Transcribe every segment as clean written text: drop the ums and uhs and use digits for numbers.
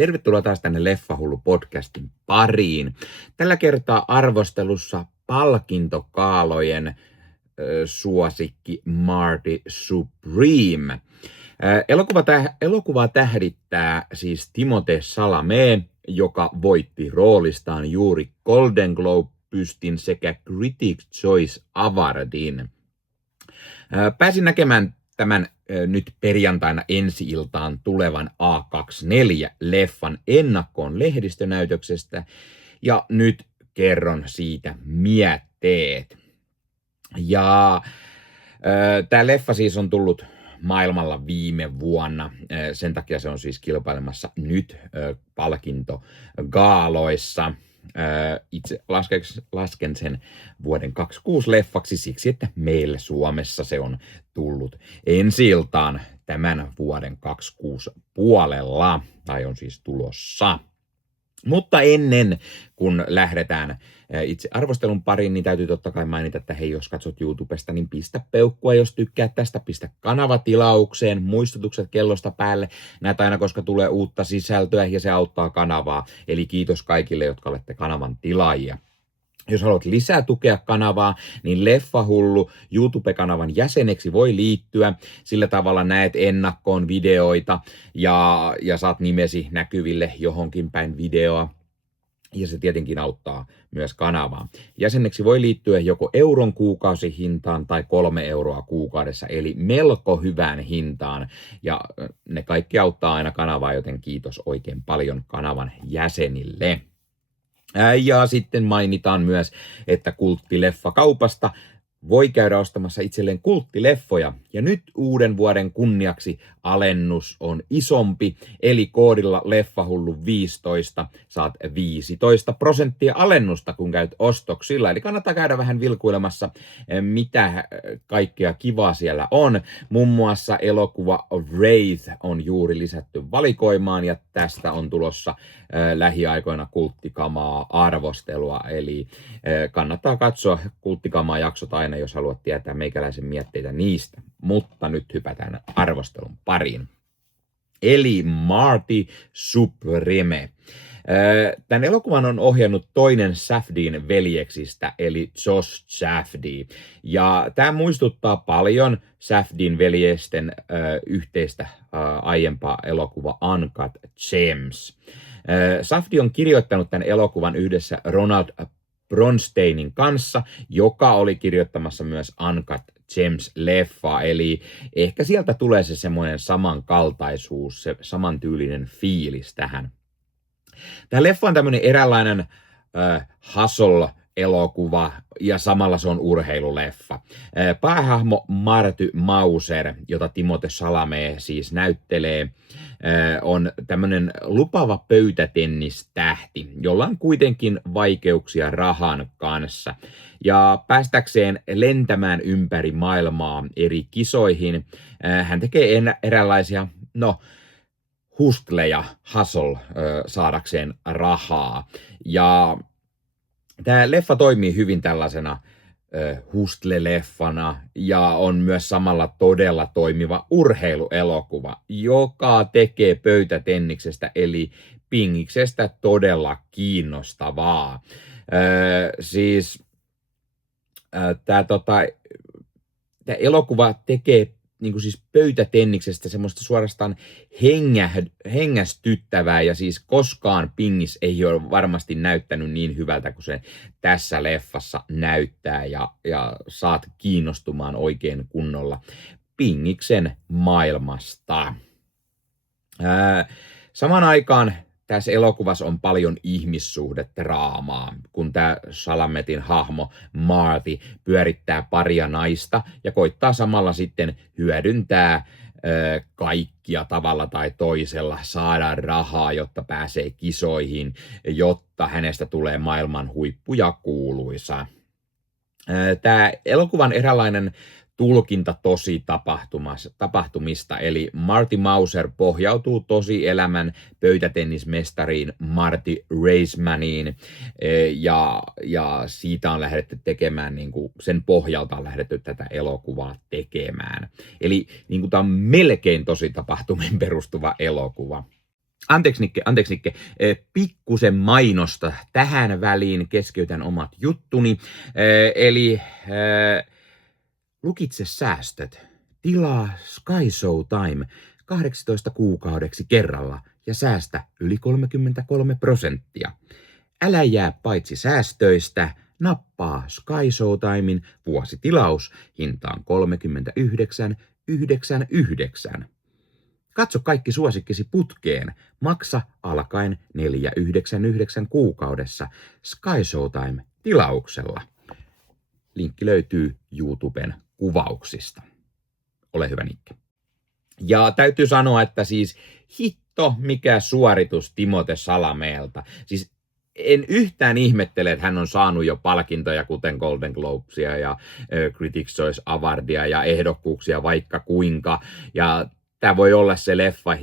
Tervetuloa taas tänne Leffahullu-podcastin pariin. Tällä kertaa arvostelussa palkintokaalojen suosikki Marty Supreme. Elokuvaa tähdittää siis Timothée Chalamet, joka voitti roolistaan juuri Golden Globe-pystin sekä Critics' Choice Awardin. Pääsin näkemään tämän nyt perjantaina ensi-iltaan tulevan A24-leffan ennakkoon lehdistönäytöksestä, ja nyt kerron siitä mietteet. Ja tämä leffa siis on tullut maailmalla viime vuonna, sen takia se on siis kilpailemassa nyt palkintogaaloissa. Itse lasken sen vuoden 2026 leffaksi siksi, että meillä Suomessa se on tullut ensi-iltaan tämän vuoden 2026 puolella, tai on siis tulossa. Mutta ennen kuin lähdetään itse arvostelun pariin, niin täytyy totta kai mainita, että hei, jos katsot YouTubesta, niin pistä peukkua, jos tykkäät tästä, pistä kanava tilaukseen, muistutukset kellosta päälle, näet aina, koska tulee uutta sisältöä ja se auttaa kanavaa. Eli kiitos kaikille, jotka olette kanavan tilaajia. Jos haluat lisää tukea kanavaa, niin Leffahullu YouTube-kanavan jäseneksi voi liittyä. Sillä tavalla näet ennakkoon videoita ja saat nimesi näkyville johonkin päin videoa. Ja se tietenkin auttaa myös kanavaa. Jäseneksi voi liittyä joko euron kuukausihintaan tai 3 euroa kuukaudessa, eli melko hyvään hintaan. Ja ne kaikki auttaa aina kanavaa, joten kiitos oikein paljon kanavan jäsenille. Ja sitten mainitaan myös, että Kulttileffakaupasta voi käydä ostamassa itselleen kulttileffoja. Ja nyt uuden vuoden kunniaksi alennus on isompi, eli koodilla Leffahullu15 saat 15% alennusta, kun käyt ostoksilla. Eli kannattaa käydä vähän vilkuilemassa, mitä kaikkea kivaa siellä on. Muun muassa elokuva Wraith on juuri lisätty valikoimaan, ja tästä on tulossa lähiaikoina kulttikamaa arvostelua. Eli kannattaa katsoa kulttikamaa jaksot aina, jos haluat tietää meikäläisen mietteitä niistä. Mutta nyt hypätään arvostelun pariin. Eli Marty Supreme. Tämän elokuvan on ohjannut toinen Safdien veljeksistä, eli Josh Safdie. Ja tämä muistuttaa paljon Safdien veljesten yhteistä aiempaa elokuva Uncut Gems. Safdie on kirjoittanut tämän elokuvan yhdessä Ronald Bronsteinin kanssa, joka oli kirjoittamassa myös Uncut Gems-leffaa, eli ehkä sieltä tulee se semmoinen samankaltaisuus, se samantyylinen fiilis tähän. Tämä leffa on tämmöinen eräänlainen hustle-elokuva ja samalla se on urheiluleffa. Päähahmo Marty Mauser, jota Timothée Chalamet siis näyttelee, on tämmöinen lupaava pöytätennistähti, jolla on kuitenkin vaikeuksia rahan kanssa. Ja päästäkseen lentämään ympäri maailmaa eri kisoihin, hän tekee eräänlaisia, hustleja, hustle, saadakseen rahaa. Ja tämä leffa toimii hyvin tällaisena hustle-leffana ja on myös samalla todella toimiva urheiluelokuva, joka tekee pöytätenniksestä eli pingiksestä todella kiinnostavaa. Tämä elokuva tekee siis pöytätenniksestä semmoista suorastaan hengästyttävää, ja siis koskaan pingis ei ole varmasti näyttänyt niin hyvältä kuin se tässä leffassa näyttää, ja saat kiinnostumaan oikein kunnolla pingiksen maailmasta. Samaan aikaan tässä elokuvassa on paljon ihmissuhdedraamaa, kun tämä Chalametin hahmo Marty pyörittää paria naista ja koittaa samalla sitten hyödyntää kaikkia tavalla tai toisella, saada rahaa, jotta pääsee kisoihin, jotta hänestä tulee maailman huippu ja kuuluisa. Tämä elokuvan eräänlainen tulkinta tosi tapahtumista, eli Marty Mauser pohjautuu tosielämän pöytätennismestariin Marty Raismaniin, ja siitä on lähdetty tekemään, sen pohjalta on lähdetty tätä elokuvaa tekemään. Eli tämä on melkein tosi tapahtumiin perustuva elokuva. Anteeksi Nikke, pikkusen mainosta tähän väliin, keskeytän omat juttuni. Eli lukitse säästöt, tilaa Sky Showtime 18 kuukaudeksi kerralla ja säästä yli 33%. Älä jää paitsi säästöistä, nappaa Sky Showtimen vuositilaus hintaan 39,99. Katso kaikki suosikkisi putkeen. Maksa alkaen 4,99 kuukaudessa Sky Showtime tilauksella. Linkki löytyy YouTuben kuvauksista. Ole hyvä Nikke. Ja täytyy sanoa, että siis hitto mikä suoritus Timothée Chalametelta. Siis en yhtään ihmettele, että hän on saanut jo palkintoja, kuten Golden Globesia ja Critics' Choice Awardia ja ehdokkuuksia vaikka kuinka. Ja tämä voi olla se leffa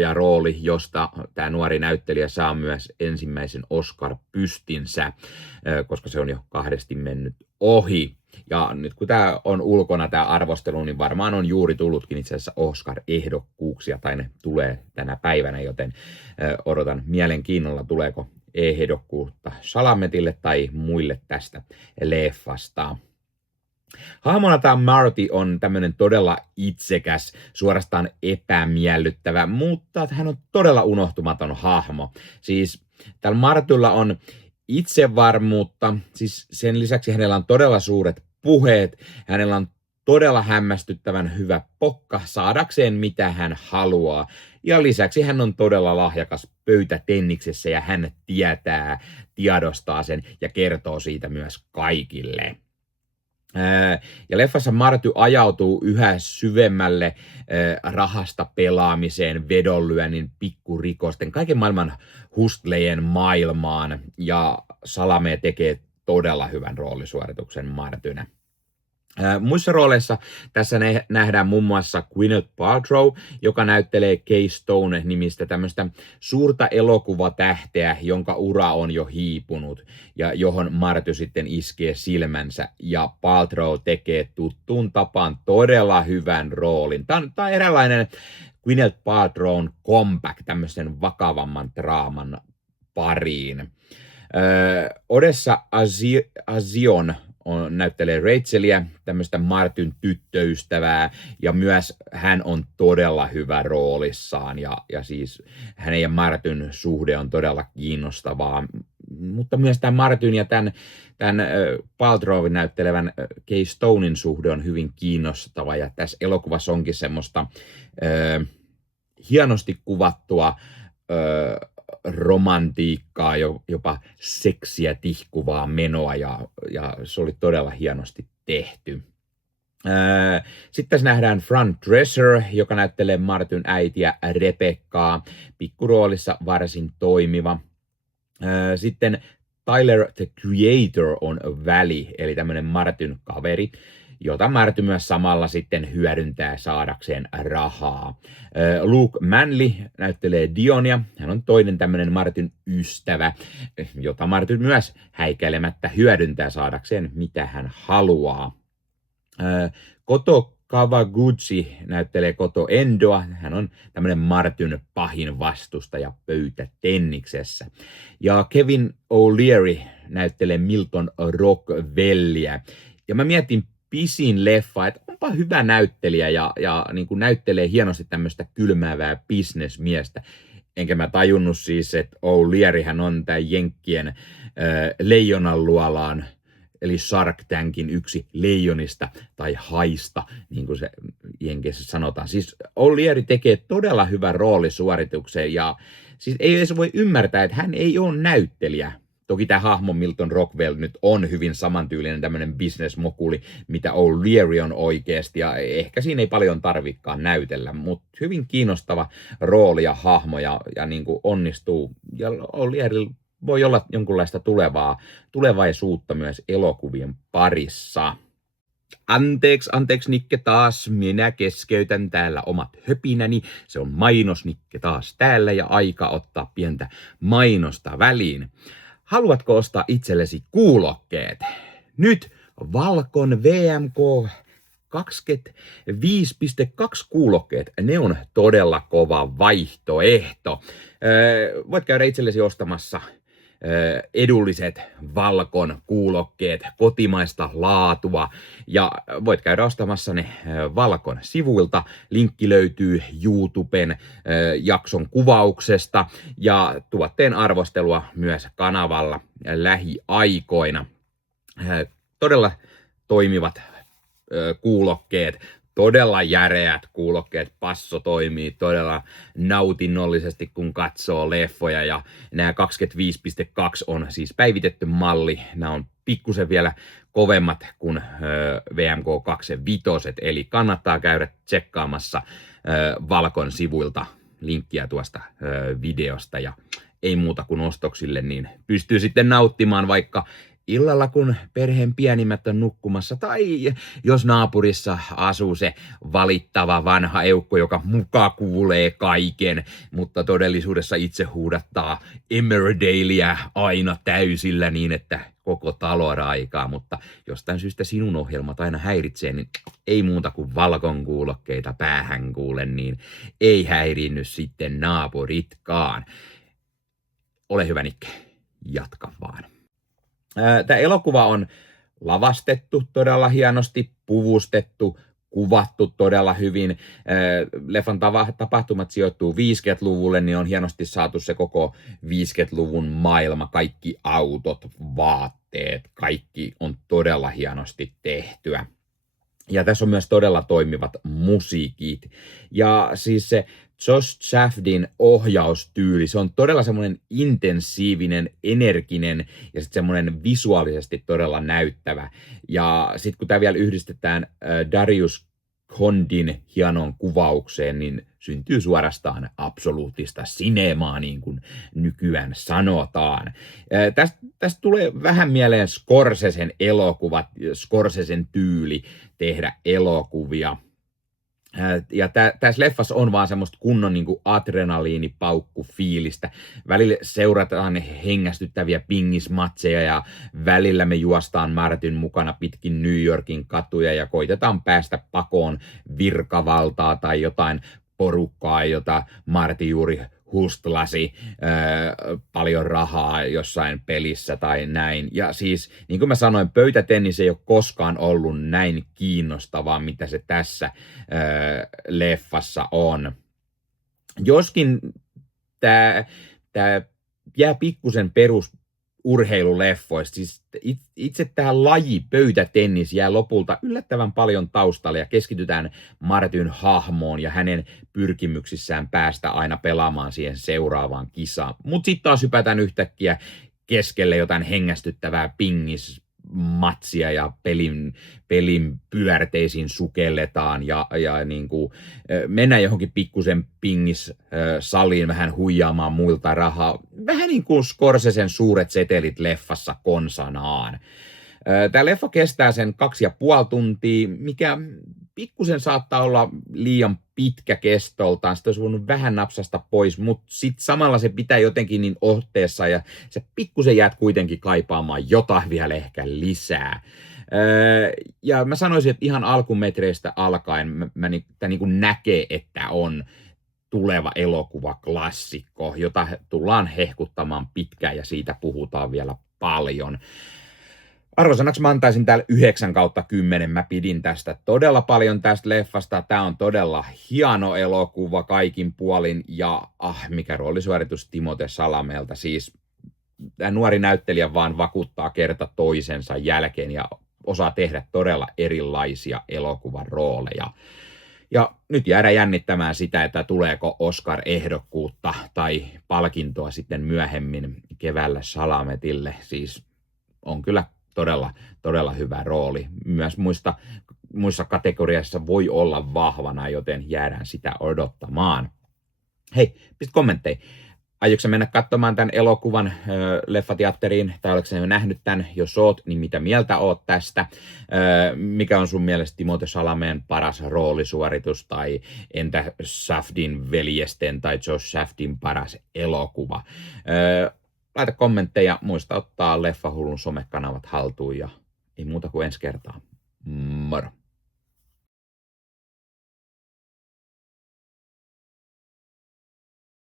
ja rooli, josta tämä nuori näyttelijä saa myös ensimmäisen Oscar-pystinsä, koska se on jo 2 mennyt ohi. Ja nyt kun tämä on ulkona tämä arvostelu, niin varmaan on juuri tullutkin itse asiassa Oscar-ehdokkuuksia, tai ne tulee tänä päivänä, joten odotan mielenkiinnolla, tuleeko ehdokkuutta Chalametille tai muille tästä leffasta. Hahmona tämä Marty on tämmöinen todella itsekäs, suorastaan epämiellyttävä, mutta hän on todella unohtumaton hahmo. Siis tällä Martylla on itsevarmuutta, siis sen lisäksi hänellä on todella suuret puheet, hänellä on todella hämmästyttävän hyvä pokka saadakseen mitä hän haluaa. Ja lisäksi hän on todella lahjakas pöytätenniksessä ja hän tiedostaa sen ja kertoo siitä myös kaikille. Ja leffassa Marty ajautuu yhä syvemmälle rahasta pelaamiseen, vedonlyönnin, pikkurikosten, kaiken maailman hustlejen maailmaan. Ja Chalamet tekee todella hyvän roolisuorituksen Martynä. Muissa rooleissa tässä nähdään muun muassa Gwyneth Paltrow, joka näyttelee Kay Stone-nimistä tämmöistä suurta elokuvatähteä, jonka ura on jo hiipunut ja johon Marty sitten iskee silmänsä. Ja Paltrow tekee tuttuun tapaan todella hyvän roolin. Tämä on eräänlainen Gwyneth Paltrown comeback tämmöisen vakavamman draaman pariin. Odessa Azion näyttelee Rachelia, tämmöistä Martyn tyttöystävää, ja myös hän on todella hyvä roolissaan, ja siis hänen ja Martyn suhde on todella kiinnostavaa, mutta myös tämän Martyn ja tämän Paltrowin näyttelevän Kay Stonein suhde on hyvin kiinnostava, ja tässä elokuvassa onkin semmoista hienosti kuvattua romantiikkaa, jopa seksiä tihkuvaa menoa ja se oli todella hienosti tehty. Sitten tässä nähdään Fran Drescher, joka näyttelee Martyn äitiä Rebekkaa, pikkuroolissa varsin toimiva. Sitten Tyler the Creator on väli, eli tämmöinen Martyn kaveri, jota Marty myös samalla sitten hyödyntää saadakseen rahaa. Luke Manley näyttelee Dionia. Hän on toinen tämmöinen Martyn ystävä, jota Marty myös häikäilemättä hyödyntää saadakseen mitä hän haluaa. Koto Kawaguchi näyttelee Koto Endoa. Hän on tämmöinen Martyn pahin vastustaja pöytätenniksessä. Ja Kevin O'Leary näyttelee Milton Rockwellia. Ja mä mietin pisin leffa, että onpa hyvä näyttelijä ja niin kuin näyttelee hienosti tämmöistä kylmäävää bisnesmiestä. Enkä mä tajunnut siis, että O'Leary hän on tämän Jenkkien leijonan luolaan, eli Shark Tankin yksi leijonista tai haista, niin kuin se Jenkeissä sanotaan. Siis O'Leary tekee todella hyvän roolisuorituksen ja siis ei edes voi ymmärtää, että hän ei ole näyttelijä. Toki tämä hahmo Milton Rockwell nyt on hyvin samantyylinen tämmöinen businessmokuli, mitä O'Leary on oikeasti, ja ehkä siinä ei paljon tarvikaan näytellä, mutta hyvin kiinnostava rooli ja hahmo, ja niin kuin onnistuu, ja O'Leary voi olla jonkunlaista tulevaisuutta myös elokuvien parissa. Anteeksi Nikke taas, minä keskeytän täällä omat höpinäni, se on mainosnikke taas täällä, ja aika ottaa pientä mainosta väliin. Haluatko ostaa itsellesi kuulokkeet? Nyt Valcon VMK 25.2 kuulokkeet, ne on todella kova vaihtoehto. Voit käydä itsellesi ostamassa edulliset Valcon kuulokkeet, kotimaista laatua, ja voit käydä ostamassa ne Valcon sivuilta. Linkki löytyy YouTuben jakson kuvauksesta ja tuotteen arvostelua myös kanavalla lähiaikoina. Todella toimivat kuulokkeet, todella järeät kuulokkeet, passo toimii todella nautinnollisesti, kun katsoo leffoja, ja nämä 25.2 on siis päivitetty malli. Nämä on pikkusen vielä kovemmat kuin VMK25, eli kannattaa käydä tsekkaamassa Valcon sivuilta linkkiä tuosta videosta, ja ei muuta kuin ostoksille, niin pystyy sitten nauttimaan vaikka illalla, kun perheen pienimmät on nukkumassa, tai jos naapurissa asuu se valittava vanha eukko, joka muka kuulee kaiken, mutta todellisuudessa itse huudattaa Emmerdaleä aina täysillä niin, että koko talo raikaa, mutta jostain syystä sinun ohjelmat aina häiritsee, niin ei muuta kuin Valcon kuulokkeita päähän kuule, niin ei häirinny sitten naapuritkaan. Ole hyvä, Nikke, jatka vaan. Tämä elokuva on lavastettu todella hienosti, puvustettu, kuvattu todella hyvin. Leffan tapahtumat sijoittuu 50-luvulle, niin on hienosti saatu se koko 50-luvun maailma, kaikki autot, vaatteet, kaikki on todella hienosti tehtyä. Ja tässä on myös todella toimivat musiikit. Ja siis se Josh Safdien ohjaustyyli, se on todella semmoinen intensiivinen, energinen ja sitten semmoinen visuaalisesti todella näyttävä. Ja sitten kun tämä vielä yhdistetään Darius Kondin hienoon kuvaukseen, niin syntyy suorastaan absoluuttista sinemaa, niin kuin nykyään sanotaan. Tästä tulee vähän mieleen Scorsesen elokuvat, Scorsesen tyyli tehdä elokuvia. Ja tässä leffassa on vaan semmoista kunnon niin kuin adrenaliinipaukku-fiilistä. Välillä seurataan hengästyttäviä pingismatseja ja välillä me juostaan Martin mukana pitkin New Yorkin katuja ja koitetaan päästä pakoon virkavaltaa tai jotain porukkaa, jota Martin juuri hustlasi paljon rahaa jossain pelissä tai näin. Ja siis, niin kuin mä sanoin, pöytätennis ei ole koskaan ollut näin kiinnostavaa, mitä se tässä leffassa on. Joskin tämä jää pikkusen perusurheiluleffoista. Siis itse tämä laji, pöytätennis, jää lopulta yllättävän paljon taustalle ja keskitytään Martyn hahmoon ja hänen pyrkimyksissään päästä aina pelaamaan siihen seuraavaan kisaan. Mutta sitten taas hypätään yhtäkkiä keskelle jotain hengästyttävää pingismatsia ja pelin pyörteisiin sukelletaan ja niin kuin mennään johonkin pikkusen pingissaliin vähän huijaamaan muilta rahaa. Vähän niin kuin Scorsesen Suuret setelit leffassa konsanaan. Tämä leffa kestää sen 2,5 tuntia, mikä pikkusen saattaa olla liian pitkä kestoltaan. Sitä olisi voinut vähän napsasta pois, mutta sitten samalla se pitää jotenkin niin otteessa ja se pikkusen jäät kuitenkin kaipaamaan jotain vielä ehkä lisää. Ja mä sanoisin, että ihan alkumetreistä alkaen tämä niin kuin näkee, että on tuleva elokuvaklassikko, jota tullaan hehkuttamaan pitkään ja siitä puhutaan vielä paljon. Arvosanaksi mä antaisin täällä 9/10. Mä pidin tästä todella paljon tästä leffasta. Tää on todella hieno elokuva kaikin puolin ja mikä roolisuoritus Timothée Chalamelta. Siis tämä nuori näyttelijä vaan vakuuttaa kerta toisensa jälkeen ja osaa tehdä todella erilaisia elokuvan rooleja. Ja nyt jäädään jännittämään sitä, että tuleeko Oscar-ehdokkuutta tai palkintoa sitten myöhemmin keväällä Chalametille. Siis on kyllä todella hyvä rooli. Myös muissa kategoriassa voi olla vahvana, joten jäädään sitä odottamaan. Hei, pistä kommentteja. Aiotko sä mennä katsomaan tämän elokuvan leffateatteriin, tai oletko sä jo nähnyt tämän? Jos oot, niin mitä mieltä oot tästä? Mikä on sun mielestä Timothée Chalameen paras roolisuoritus, tai entä Safdien veljesten tai Josh Safdien paras elokuva? Laita kommentteja, muista ottaa Leffahullun somekanavat haltuun ja ei muuta kuin ensi kertaa. Moro!